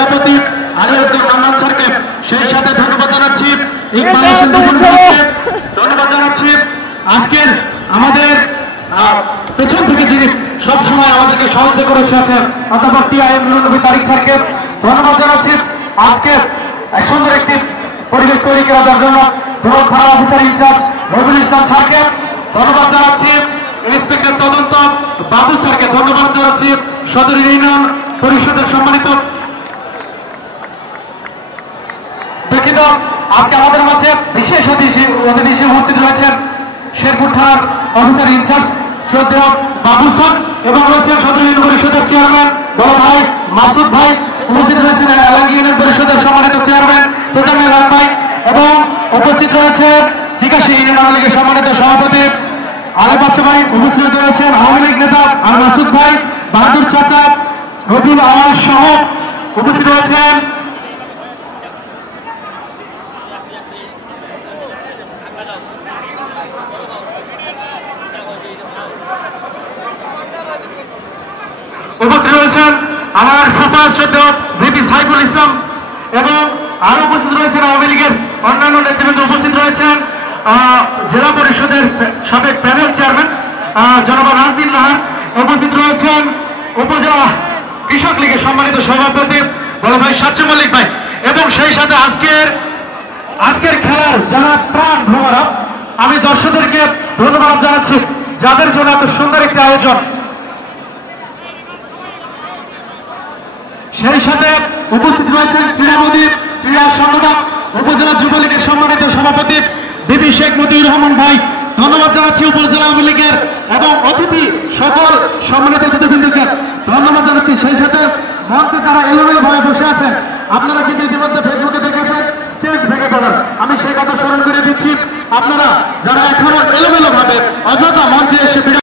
সভাপতি আলিয়াসগঞ্জ মান্নান স্যারকে, সেই সাথে ধন্যবাদ জানাচ্ছি ধন্যবাদ জানাচ্ছি আজকের আমাদের পেছন থেকে যিনি সবসময় আমাদেরকে সহযোগিতা করে এসেছেন অধ্যাপক টিআইএম নুরুন্নবী তারিক স্যারকে ধন্যবাদ জানাচ্ছি। আজকে এক সুন্দর একটি পরিবেশ তৈরি করার জন্য ধন্যবাদ থানা অফিসার ইনচার্জ রবিউল ইসলাম স্যারকে ধন্যবাদ জানাচ্ছি। ইন্সপেক্টর তদন্ত বাবু স্যারকে ধন্যবাদ জানাচ্ছি। সদর ইউনিয়ন পরিষদের সম্মানিত দুঃখিত, আজকে আমাদের মাঝে বিশেষ অতিথি উপস্থিত রয়েছেন শেরপুর থানার অফিসার ইনচার্জ শ্রদ্ধেয় বাবু স্যার এবং রয়েছেন সদর ইউনিয়ন পরিষদের চেয়ারম্যান বড় ভাই মাসুদ ভাই, উপস্থিত রয়েছেন এলাঙ্গি ইউনিয়ন পরিষদের সম্মানিত চেয়ারম্যান তোজামিল হক ভাই এবং উপস্থিত রয়েছে জিজ্ঞাসী ইউনিয়ন আওয়ামী লীগের সম্মানিত সভাপতি আলেপ বাদশা ভাই, উপস্থিত রয়েছেন আওয়ামী লীগ নেতা আর মাসুদ ভাই, বাহাদুর চাচা, রবিউল আওয়াল সহ উপস্থিত রয়েছেন আমার ফুফা শ্রদ্ধেয় ভিপি সাইফুল ইসলাম এবং আরো উপস্থিত রয়েছেন আওয়ামী লীগের অন্যান্য নেতৃবৃন্দ, উপস্থিত রয়েছেন জেলা পরিষদের সাবেক প্যানেল চেয়ারম্যান জনাব নাজদিন নাহার, উপস্থিত রয়েছেন উপজেলা কৃষক লীগের সম্মানিত সভাপতি বড় ভাই সাচ্চু মল্লিক ভাই এবং সেই সাথে আজকের খেলার যারা প্রাণ ভ্রমরা, আমি দর্শকদেরকে ধন্যবাদ জানাচ্ছি যাদের জন্য এত সুন্দর একটি আয়োজন। সেই সাথে উপস্থিত রয়েছেন ক্রীড়ামন্ত্রী ক্রীড়া সংগঠক উপজেলা যুবলীগের সম্মানিত সভাপতি বিবি শেখ মতিউর রহমান ভাই, ধন্যবাদ জানাচ্ছি উপজেলা আওয়ামী লীগের এবং অতিথি সকল সম্মানিত অতিথিবৃন্দকে ধন্যবাদ জানাচ্ছি। সেই সাথে মঞ্চে যারা এলোমেলো ভাবে বসে আছেন, আপনারা কিন্তু ইতিমধ্যে ফেসবুকে দেখেছেন স্টেজ ভেঙে পড়ার, আমি সেই কথা স্মরণ করে দিচ্ছি। আপনারা যারা এখনো এলোমেলো ভাবে অযথা মঞ্চে এসে